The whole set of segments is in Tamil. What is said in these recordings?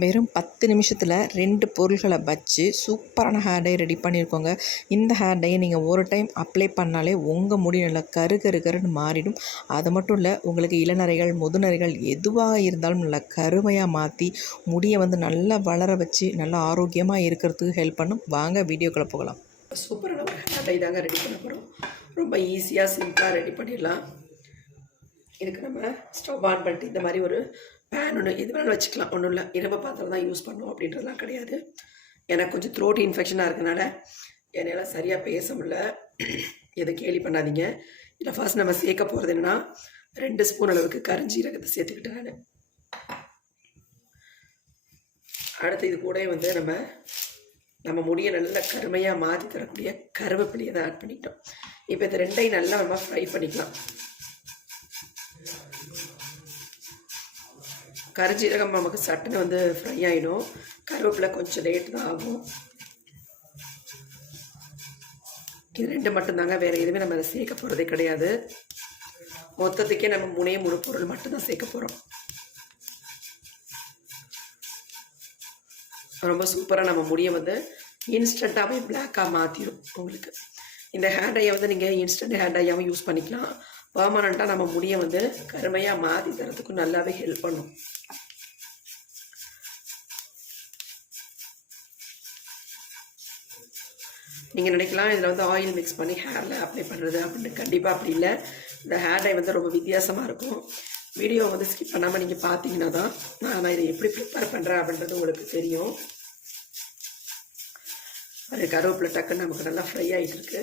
வெறும் 10 நிமிஷத்தில் 2 பொருள்களை வச்சு சூப்பரான ஹேர் டை ரெடி பண்ணியிருக்கோங்க. இந்த ஹேர் டையை நீங்கள் ஒரு டைம் அப்ளை பண்ணாலே உங்கள் முடி நல்லா கருன்னு மாறிடும். அது மட்டும் இல்லை, உங்களுக்கு இளநரைகள் முதுநரைகள் எதுவாக இருந்தாலும் நல்லா கருமையாக மாற்றி முடியை நல்லா வளர வச்சு நல்லா ஆரோக்கியமாக இருக்கிறதுக்கு ஹெல்ப் பண்ணும். வாங்க வீடியோக்குள்ளே போகலாம். சூப்பரான ஒரு ஹேர் டை தாங்க ரெடி பண்ண போகிறோம். ரொம்ப ஈஸியாக சிம்பிளாக ரெடி பண்ணிடலாம். இதுக்கு நம்ம ஸ்டவ் ஆன் பண்ணிட்டு இந்த மாதிரி ஒரு பேன் ஒன்று இது வேணாலும் வச்சுக்கலாம். ஒன்றும் இல்லை, இரும்பு பாத்திரம் தான் யூஸ் பண்ணுவோம் அப்படின்றதுலாம் கிடையாது. எனக்கு கொஞ்சம் த்ரோட் இன்ஃபெக்ஷனாக இருக்கனால என்னால் சரியாக பேச முடியல, எதை கேலி பண்ணாதீங்க. இதில் ஃபர்ஸ்ட் நம்ம சேர்க்க போகிறது என்னென்னா 2 ஸ்பூன் அளவுக்கு கரிஞ்சீரகத்தை சேர்த்துக்கிட்டேன் நான். அடுத்து இது கூட நம்ம முடியை நல்லா கருமையாக மாற்றி தரக்கூடிய கருவேப்பிலையை தான் ஆட் பண்ணிக்கிட்டோம். இப்போ இது ரெண்டையும் நல்லா நம்ம ஃப்ரை பண்ணிக்கலாம். கரிஞ்சீரகம் நமக்கு சட்டுன்னு ஃப்ரை ஆகிடும். கருவேப்பிலை கொஞ்சம் லேட் தான் ஆகும். இது 2 மட்டும்தாங்க, வேறு எதுவுமே நம்ம அதை சேர்க்க போகிறதே கிடையாது. மொத்தத்துக்கே நம்ம 3 பொருள் மட்டும்தான் சேர்க்க போகிறோம். ரொம்ப சூப்பராக நம்ம முடியை இன்ஸ்டண்ட்டாகவே பிளாக்காக மாற்றிடும். உங்களுக்கு இந்த ஹேர் டையை நீங்கள் இன்ஸ்டன்ட் ஹேர் டையாகவும் யூஸ் பண்ணிக்கலாம். பர்மனண்ட்டாக நம்ம முடியை கருமையாக மாற்றி தரத்துக்கும் நல்லாவே ஹெல்ப் பண்ணும். நீங்கள் நினைக்கலாம் இதில் ஆயில் மிக்ஸ் பண்ணி ஹேரில் அப்ளை பண்ணுறது அப்படின்ட்டு. கண்டிப்பாக அப்படி இல்லை. இந்த ஹேர் டை ரொம்ப வித்தியாசமாக இருக்கும். வீடியோ ஸ்கிப் பண்ணாமல் நீங்கள் பார்த்தீங்கன்னா தான் நான் இதை எப்படி ப்ரிப்பேர் பண்ணுறேன் அப்படின்றது உங்களுக்கு தெரியும். அது கருவேப்பிலை டக்குன்னு நமக்கு நல்லா ஃப்ரை ஆகிட்டு இருக்கு.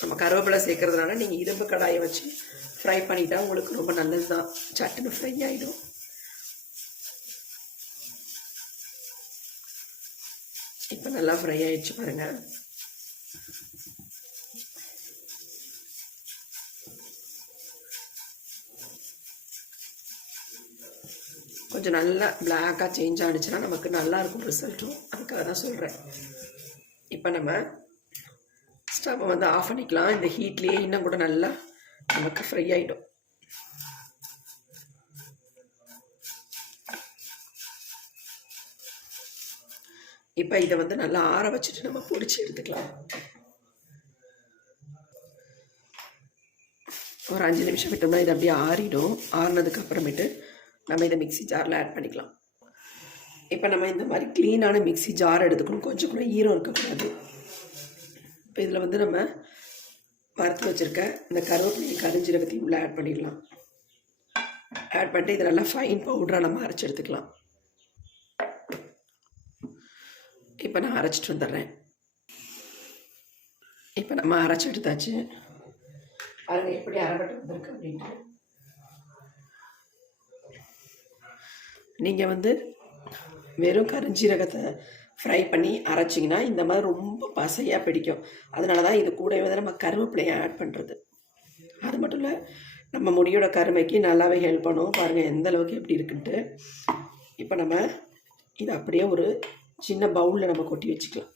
நம்ம கருவேப்பிலை சேர்க்கறதுனால நீங்கள் இரும்பு கடாயை வச்சு ஃப்ரை பண்ணிட்டா உங்களுக்கு ரொம்ப நல்லது தான். சட்டுன்னு ஃப்ரை ஆகிடும். இப்போ நல்லா ஃப்ரை ஆகிடுச்சு பாருங்கள். கொஞ்சம் நல்லா பிளாக்காக சேஞ்ச் ஆகிடுச்சுன்னா நமக்கு நல்லாயிருக்கும் ரிசல்ட்டும். அதுக்காக தான் சொல்கிறேன். இப்போ நம்ம ஸ்டவ்வை ஆஃப் பண்ணிக்கலாம். இந்த ஹீட்லேயே இன்னும் கூட நல்லா நமக்கு ஃப்ரை ஆகிடும். இப்போ இதை நல்லா ஆற வச்சுட்டு நம்ம பொடிச்சு எடுத்துக்கலாம். ஒரு 5 நிமிஷம் விட்டோம்னா இது அப்படியே ஆறிடும். ஆறினதுக்கு அப்புறமேட்டு நம்ம இதை மிக்ஸி ஜாரில் ஆட் பண்ணிக்கலாம். இப்போ நம்ம இந்த மாதிரி க்ளீனான மிக்ஸி ஜார் எடுத்துக்கணும். கொஞ்சம் கூட ஈரம் இருக்கக்கூடாது. இப்போ இதில் நம்ம வறுத்து வச்சுருக்க இந்த கருவேப்பிலையும் கரிஞ்சீரகத்தையும் உள்ளே ஆட் பண்ணிடலாம். ஆட் பண்ணிட்டு இதை நல்லா ஃபைன் பவுடராக நம்ம அரைச்சி எடுத்துக்கலாம். இப்போ நான் அரைச்சிட்டு வந்துடுறேன். இப்போ நம்ம அரைச்சி எடுத்தாச்சு. பாருங்க எப்படி அரைப்பட்டு வந்திருக்கு அப்படின்ட்டு. நீங்கள் வெறும் கரிஞ்சீரகத்தை ஃப்ரை பண்ணி அரைச்சிங்கன்னா இந்த மாதிரி ரொம்ப பசையாக பிடிக்கும். அதனால தான் இது கூடவே நம்ம கருவேப்பிலையை ஆட் பண்ணுறது. அது மட்டும் இல்லை, நம்ம முடியோட கருமைக்கு நல்லாவே ஹெல்ப் பண்ணும். பாருங்கள் எந்த அளவுக்கு எப்படி இருக்குன்ட்டு. இப்போ நம்ம இதை அப்படியே ஒரு சின்ன பவுலில் நம்ம கொட்டி வச்சுக்கலாம்.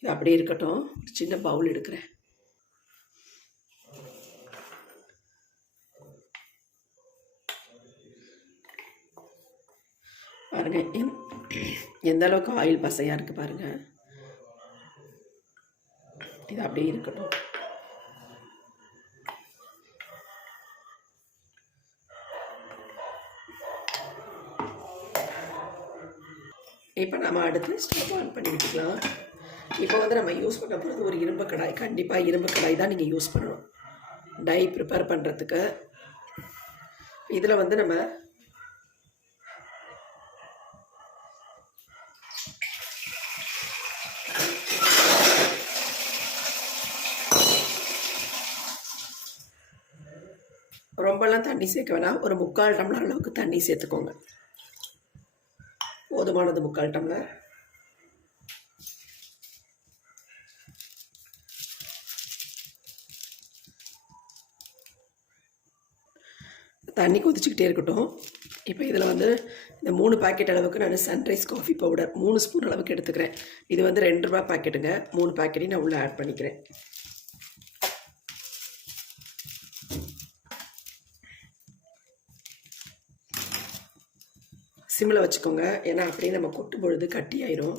இது அப்படியே இருக்கட்டும். சின்ன பவுல் எடுக்கிறேன். பாருங்கள் எந்த அளவுக்கு ஆயில் பசையாக இருக்குது பாருங்கள். இது அப்படியே இருக்கட்டும். இப்போ நம்ம அடுத்து ஸ்டவ் ஆன் பண்ணி விட்டுக்கலாம். இப்போ நம்ம யூஸ் பண்ண போகிறது ஒரு இரும்பு கடாய். கண்டிப்பாக இரும்பு கடாய் தான் நீங்கள் யூஸ் பண்ணணும் டை ப்ரிப்பேர் பண்ணுறதுக்கு. இதில் நம்ம ரொம்பலாம் தண்ணி சேர்க்க வேணாம். ஒரு 3/4 டம்ளர் அளவுக்கு தண்ணி சேர்த்துக்கோங்க. போதுமானது 3/4 டம்ளர். தண்ணி கொதிச்சுக்கிட்டே இருக்கட்டும். இப்போ இதில் இந்த 3 பாக்கெட் அளவுக்கு நான் சன்ரைஸ் காஃபி பவுடர் 3 ஸ்பூன் அளவுக்கு எடுத்துக்கிறேன். இது 2 ரூபா பாக்கெட்டுங்க. 3 பாக்கெட்டையும் நான் உள்ளே ஆட் பண்ணிக்கிறேன். சிம்மில் வச்சுக்கோங்க. ஏன்னா அப்படியே நம்ம கொட்டும் பொழுது கட்டி ஆயிரும்.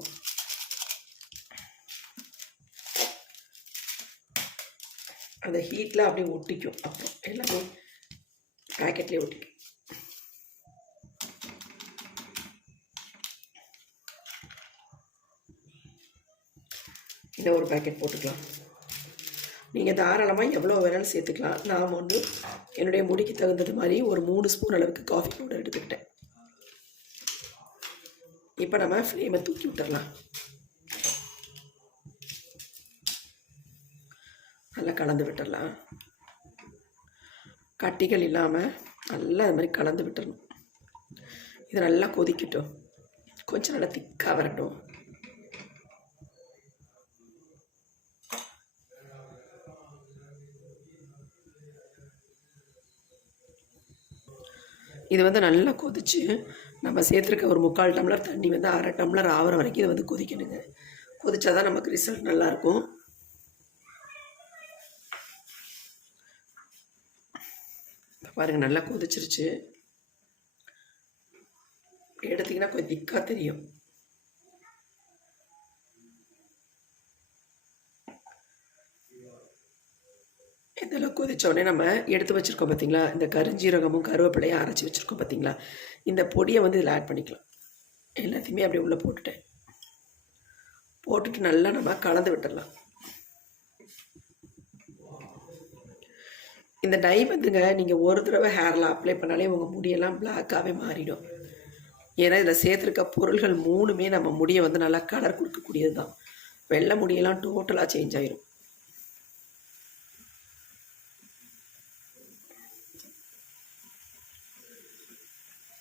அந்த ஹீட்டில் அப்படியே ஒட்டிக்கும். அப்புறம் எல்லாமே பேக்கெட்லேயே ஒட்டிக்கும். இன்னும் ஒரு பேக்கெட் போட்டுக்கலாம். நீங்கள் தாராளமாக எவ்வளோ வேணாலும் சேர்த்துக்கலாம். நான் வந்து என்னுடைய முடிக்கு தகுந்தது மாதிரி ஒரு 3 ஸ்பூன் அளவுக்கு காஃபி பவுடர் எடுத்துக்கிட்டேன். இப்போ நம்ம ஃப்ளேமை தூக்கி விட்டுடலாம். நல்லா கலந்து விட்டுடலாம். கட்டிகள் இல்லாமல் நல்லா அது மாதிரி கலந்து விட்டுறணும். இது நல்லா கொதிக்கட்டும். கொஞ்சம் நல்லா திக்காக வரட்டும். இது வந்து நல்லா கொதிச்சு நம்ம சேர்த்துருக்க ஒரு 3/4 டம்ளர் தண்ணி வந்து 1/2 டம்ளர் ஆகிற வரைக்கும் இதை வந்து கொதிக்கணுங்க. கொதிச்சா தான் நமக்கு ரிசல்ட் நல்லாயிருக்கும். பாருங்கள், நல்லா கொதிச்சிருச்சு. எடுத்திங்கன்னா கொஞ்சம் திக்காக தெரியும். இதெல்லாம் கொதிச்ச உடனே நம்ம எடுத்து வச்சுருக்கோம் பார்த்தீங்களா, இந்த கருஞ்சீரகமும் கருவேப்பிலையும் அரைச்சி வச்சுருக்கோம் பார்த்தீங்களா, இந்த பொடியை வந்து இதில் ஆட் பண்ணிக்கலாம். எல்லாத்தையுமே அப்படியே உள்ளே போட்டுட்டு நல்லா நம்ம கலந்து விட்டுடலாம். இந்த டை வந்துங்க நீங்கள் ஒரு தடவை ஹேரில் அப்ளை பண்ணாலே உங்கள் முடியெல்லாம் பிளாக்காகவே மாறிடும். ஏன்னா இதில் சேர்த்துருக்க பொருள்கள் 3மே நம்ம முடியை வந்து நல்லா கலர் கொடுக்கக்கூடியது தான். வெள்ளை முடியெல்லாம் டோட்டலாக சேஞ்ச் ஆயிரும்.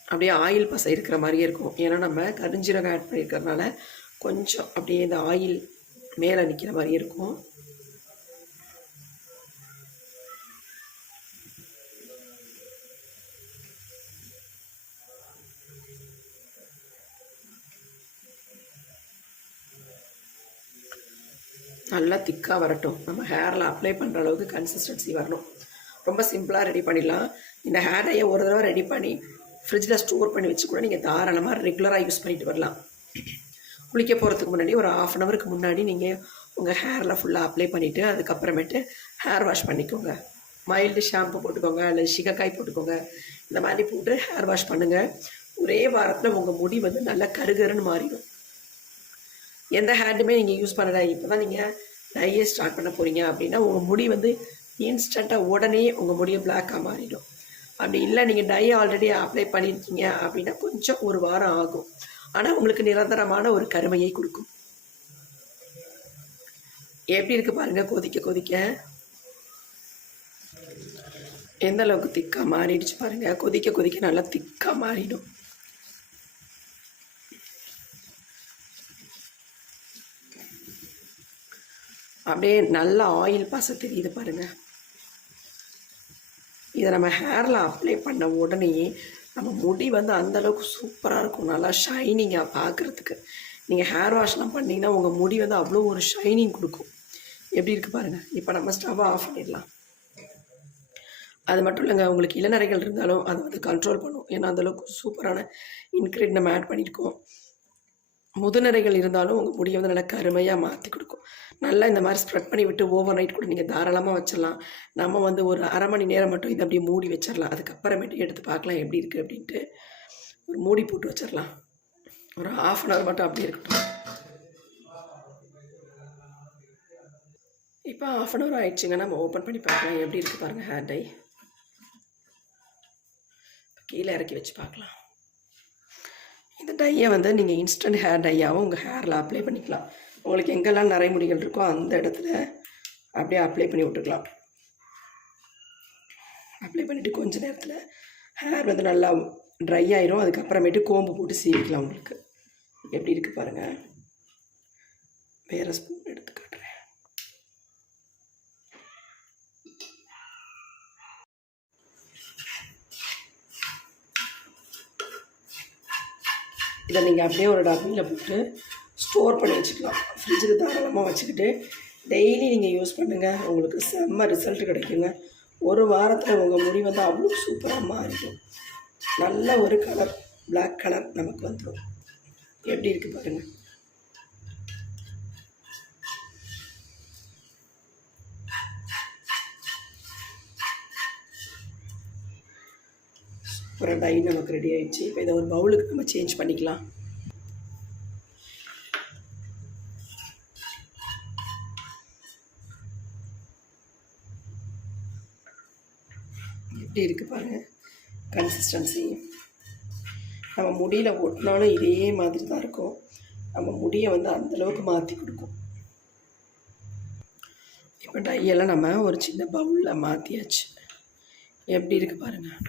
அப்படியே ஆயில் பசை இருக்கிற மாதிரியே இருக்கும். ஏன்னா நம்ம கருஞ்சீரகம் ஆட் பண்ணியிருக்கிறதுனால கொஞ்சம் அப்படியே இந்த ஆயில் மேலே நிற்கிற மாதிரியே இருக்கும். நல்லா திக்காக வரட்டும். நம்ம ஹேரில் அப்ளை பண்ணுற அளவுக்கு கன்சிஸ்டன்சி வரணும். ரொம்ப சிம்பிளாக ரெடி பண்ணிடலாம். இந்த ஹேர் டையை ஒரு தடவை ரெடி பண்ணி ஃப்ரிட்ஜில் ஸ்டோர் பண்ணி வச்சு கூட நீங்கள் தாராளமாக ரெகுலராக யூஸ் பண்ணிட்டு வரலாம். குளிக்க போகிறதுக்கு முன்னாடி ஒரு 1/2 அன் ஹவருக்கு முன்னாடி நீங்கள் உங்கள் ஹேரில் ஃபுல்லாக அப்ளை பண்ணிவிட்டு அதுக்கப்புறமேட்டு ஹேர் வாஷ் பண்ணிக்கோங்க. மைல்டு ஷாம்பு போட்டுக்கோங்க, அல்லது சிகக்காய் போட்டுக்கோங்க. இந்த மாதிரி போட்டு ஹேர் வாஷ் பண்ணுங்கள். ஒரே வாரத்தில் உங்கள் முடி வந்து நல்லா கருகருன்னு மாறிடும். எந்த ஹேண்டுமே நீங்கள் யூஸ் பண்ணலை, இப்போ தான் நீங்கள் டையே ஸ்டார்ட் பண்ண போகிறீங்க அப்படின்னா உங்கள் முடி வந்து இன்ஸ்டண்ட்டாக உடனே உங்கள் முடியை பிளாக்காக மாறிடும். அப்படி இல்லை, நீங்கள் டை ஆல்ரெடி அப்ளை பண்ணியிருக்கீங்க அப்படின்னா கொஞ்சம் ஒரு வாரம் ஆகும். ஆனால் உங்களுக்கு நிரந்தரமான ஒரு கருமையை கொடுக்கும். எப்படி இருக்குது பாருங்கள், கொதிக்க கொதிக்க எந்த அளவுக்கு திக்காக மாறிடுச்சு பாருங்கள். கொதிக்க கொதிக்க நல்லா திக்காக மாறிடும். அப்படியே நல்லா ஆயில் பசை தெரியுது பாருங்கள். இதை நம்ம ஹேரில் அப்ளை பண்ண உடனே நம்ம முடி வந்து அந்தளவுக்கு சூப்பராக இருக்கும். நல்லா ஷைனிங்காக பார்க்குறதுக்கு. நீங்கள் ஹேர் வாஷ்லாம் பண்ணிங்கன்னா உங்கள் முடி வந்து அவ்வளோ ஒரு ஷைனிங் கொடுக்கும். எப்படி இருக்குது பாருங்கள். இப்போ நம்ம ஸ்டவ்வை ஆஃப் பண்ணிடலாம். அது மட்டும் இல்லைங்க, உங்களுக்கு இளநரைகள் இருந்தாலும் அதை வந்து கண்ட்ரோல் பண்ணும். ஏன்னா அந்தளவுக்கு சூப்பரான இன்க்ரீடியன்ட் நம்ம ஆட் பண்ணியிருக்கோம். முதுநரைகள் இருந்தாலும் உங்கள் முடியை வந்து நல்லா கருமையாக மாற்றி கொடுக்கும். நல்லா இந்த மாதிரி ஸ்ப்ரெட் பண்ணி விட்டு ஓவர் நைட் கூட நீங்கள் தாராளமாக வச்சிடலாம். நம்ம வந்து ஒரு 1/2 மணி நேரம் மட்டும் இதை அப்படியே மூடி வச்சிடலாம். அதுக்கப்புறமேட்டு எடுத்து பார்க்கலாம் எப்படி இருக்குது அப்படின்ட்டு. ஒரு மூடி போட்டு வச்சிடலாம். ஒரு 1/2 அன் ஹவர் மட்டும் அப்படியே இருக்கட்டும். இப்போ 1/2 அன் ஹவர் ஆயிடுச்சுங்க. நம்ம ஓப்பன் பண்ணி பார்க்கலாம் எப்படி இருக்குது பாருங்கள் ஹேர் டை. கீழே இறக்கி வச்சு பார்க்கலாம். இந்த டையை வந்து நீங்கள் இன்ஸ்டன்ட் ஹேர் டையாகவும் உங்கள் ஹேரில் அப்ளை பண்ணிக்கலாம். உங்களுக்கு எங்கெல்லாம் நரைமுடிகள் இருக்கோ அந்த இடத்துல அப்படியே அப்ளை பண்ணி விட்டுக்கலாம். அப்ளை பண்ணிவிட்டு கொஞ்சம் நேரத்தில் ஹேர் வந்து நல்லா ட்ரை ஆயிரும். அதுக்கப்புறமேட்டு கோம்பு போட்டு சீவிக்கலாம். உங்களுக்கு எப்படி இருக்குது பாருங்கள். வேறு ஸ்பூன் எடுத்து காட்டுறேன். இதை நீங்கள் அப்படியே ஒரு டப்பியில் போட்டு ஸ்டோர் பண்ணி வச்சுக்கலாம். ஃப்ரிட்ஜில் தாராளமாக வச்சுக்கிட்டு டெய்லி நீங்கள் யூஸ் பண்ணுங்கள். உங்களுக்கு செம்ம ரிசல்ட் கிடைக்குங்க. ஒரு வாரத்தில் உங்கள் முடி வந்து அவ்வளோ சூப்பராக மாறிடும். நல்ல ஒரு கலர் Black கலர் நமக்கு வந்துடும். எப்படி இருக்குது பாருங்கள். ஒரு டை நமக்கு ரெடி ஆகிடுச்சு. இப்போ இதை ஒரு பவுலுக்கு நம்ம சேஞ்ச் பண்ணிக்கலாம். எப்படி இருக்குது பாருங்கள் கன்சிஸ்டன்சி. நம்ம முடியில் ஒட்டினாலும் இதே மாதிரி தான் இருக்கும். நம்ம முடியை வந்து அந்தளவுக்கு மாற்றி கொடுக்கும். இப்போ டையெல்லாம் நம்ம ஒரு சின்ன பவுலில் மாற்றியாச்சு. எப்படி இருக்குது பாருங்கள்.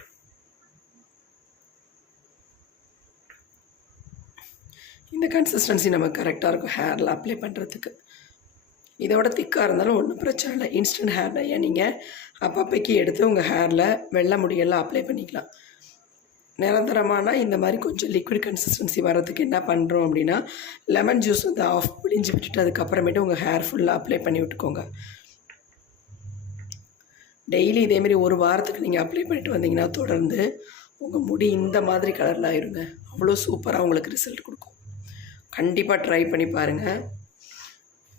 இந்த கன்சிஸ்டன்சி நமக்கு கரெக்டாக இருக்கும் ஹேரில் அப்ளை பண்ணுறதுக்கு. இதோட திக்காக இருந்தாலும் ஒன்றும் பிரச்சனை இல்லை. இன்ஸ்டன்ட் ஹேர் டையை நீங்கள் அப்பப்போக்கி எடுத்து உங்கள் ஹேரில் வெள்ளை முடியெல்லாம் அப்ளை பண்ணிக்கலாம். நிரந்தரமான இந்த மாதிரி கொஞ்சம் லிக்விட் கன்சிஸ்டன்சி வர்றதுக்கு என்ன பண்ணுறோம் அப்படின்னா, லெமன் ஜூஸ் வந்து ஆஃப் பிழிஞ்சு விட்டுட்டு அதுக்கப்புறமேட்டு உங்கள் ஹேர் ஃபுல்லாக அப்ளை பண்ணி விட்டுக்கோங்க. டெய்லி இதேமாரி ஒரு வாரத்துக்கு நீங்கள் அப்ளை பண்ணிட்டு வந்தீங்கன்னா தொடர்ந்து உங்கள் முடி இந்த மாதிரி கலரில் ஆயிருங்க. அவ்வளோ சூப்பராக உங்களுக்கு ரிசல்ட் கொடுக்கும். கண்டிப்பாக ட்ரை பண்ணி பாருங்கள்.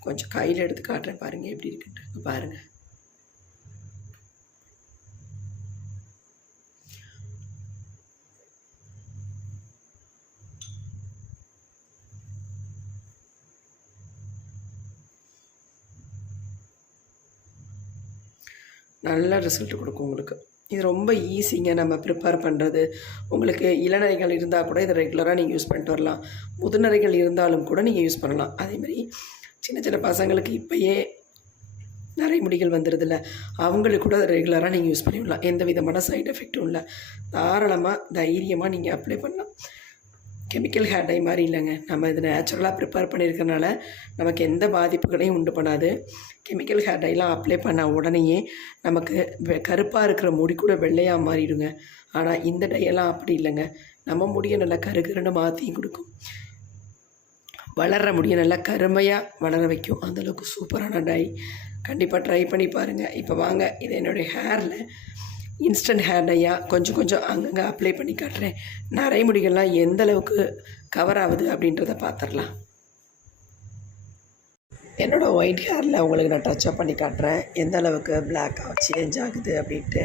கொஞ்சம் கையில் எடுத்து காட்டுறேன் பாருங்கள் எப்படி இருக்குன்ட்டு. பாருங்கள். நல்ல ரிசல்ட் கொடுக்கும் உங்களுக்கு. இது ரொம்ப ஈஸிங்க நம்ம ப்ரிப்பேர் பண்ணுறது. உங்களுக்கு இளநரைகள் இருந்தால் கூட இதை ரெகுலராக நீங்கள் யூஸ் பண்ணிட்டு வரலாம். முதுநரைகள் இருந்தாலும் கூட நீங்கள் யூஸ் பண்ணலாம். அதேமாதிரி சின்ன சின்ன பசங்களுக்கு இப்போயே நிறைய முடிகள் வந்துடுதில்ல, அவங்களுக்கு கூட அதை ரெகுலராக நீங்கள் யூஸ் பண்ணிவிடலாம். எந்த விதமான சைடு எஃபெக்ட்டும் இல்லை. தாராளமாக தைரியமாக நீங்கள் அப்ளை பண்ணலாம். கெமிக்கல் ஹேர் டை மாதிரி இல்லைங்க. நம்ம இதை நேச்சுரலாக ப்ரிப்பேர் பண்ணியிருக்கனால நமக்கு எந்த பாதிப்புகளையும் உண்டு பண்ணாது. கெமிக்கல் ஹேர் டைலாம் அப்ளை பண்ண உடனேயே நமக்கு கருப்பாக இருக்கிற முடி கூட வெள்ளையாக மாறிடுங்க. ஆனால் இந்த டையெல்லாம் அப்படி இல்லைங்க. நம்ம முடியை நல்லா கருகருன்னு மாற்றியும் கொடுக்கும். வளர்கிற முடியை நல்லா கருமையாக வளர வைக்கும். அந்தளவுக்கு சூப்பரான டை. கண்டிப்பாக ட்ரை பண்ணி பாருங்கள். இப்போ வாங்க இது என்னுடைய ஹேரில் இன்ஸ்டன்ட் ஹேர் டையாக கொஞ்சம் கொஞ்சம் அங்கங்கே அப்ளை பண்ணி காட்டுறேன். நிறைய முடிகள்லாம் எந்த அளவுக்கு கவர் ஆகுது அப்படின்றத பார்த்துடலாம். என்னோடய ஒயிட் ஹேரில் உங்களுக்கு நான் டச்சப் பண்ணி காட்டுறேன் எந்த அளவுக்கு பிளாக்காக சேஞ்ச் ஆகுது அப்படின்ட்டு.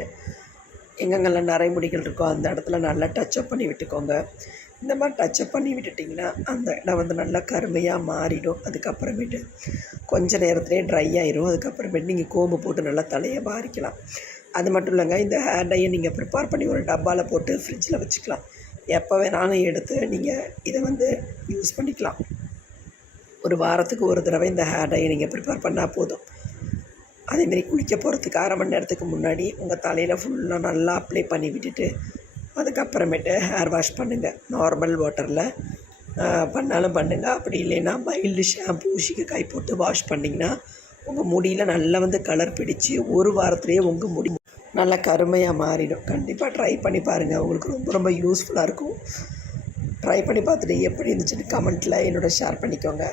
எங்கெங்கெல்லாம் நிறைய முடிகள் இருக்கோ அந்த இடத்துல நல்லா டச்சப் பண்ணி விட்டுக்கோங்க. இந்த மாதிரி டச்சப் பண்ணி விட்டுட்டிங்கன்னா அந்த இடம் வந்து நல்லா கருமையாக மாறிடும். அதுக்கப்புறமேட்டு கொஞ்சம் நேரத்துலேயே ட்ரை ஆயிரும். அதுக்கப்புறமேட்டு நீங்கள் கோம்பு போட்டு நல்லா தலையை பாரிக்கலாம். அது மட்டும் இல்லைங்க, இந்த ஹேர் டையை நீங்கள் ப்ரிப்பேர் பண்ணி ஒரு டப்பாவில் போட்டு ஃப்ரிட்ஜில் வச்சுக்கலாம். எப்போ வேணாலும் எடுத்து நீங்கள் இதை வந்து யூஸ் பண்ணிக்கலாம். ஒரு வாரத்துக்கு ஒரு தடவை இந்த ஹேர் டையை நீங்கள் ப்ரிப்பேர் பண்ணால் போதும். அதேமாரி குளிக்க போகிறதுக்கு 1/2 மணி நேரத்துக்கு முன்னாடி உங்கள் தலையில் ஃபுல்லாக நல்லா அப்ளை பண்ணி விட்டுட்டு அதுக்கப்புறமேட்டு ஹேர் வாஷ் பண்ணுங்கள். நார்மல் வாட்டரில் பண்ணாலும் பண்ணுங்கள். அப்படி இல்லைன்னா மைல்டு ஷாம்பு சீக்காய் போட்டு வாஷ் பண்ணிங்கன்னா உங்கள் முடியில் நல்லா வந்து கலர் பிடிச்சி ஒரு வாரத்துலேயே உங்கள் முடி நல்லா கருமையாக மாறிடும். கண்டிப்பாக ட்ரை பண்ணி பாருங்கள். உங்களுக்கு ரொம்ப ரொம்ப யூஸ்ஃபுல்லாக இருக்கும். ட்ரை பண்ணி பார்த்துட்டு எப்படி இருந்துச்சுன்னு கமெண்ட்டில் என்னோட ஷேர் பண்ணிக்கோங்க.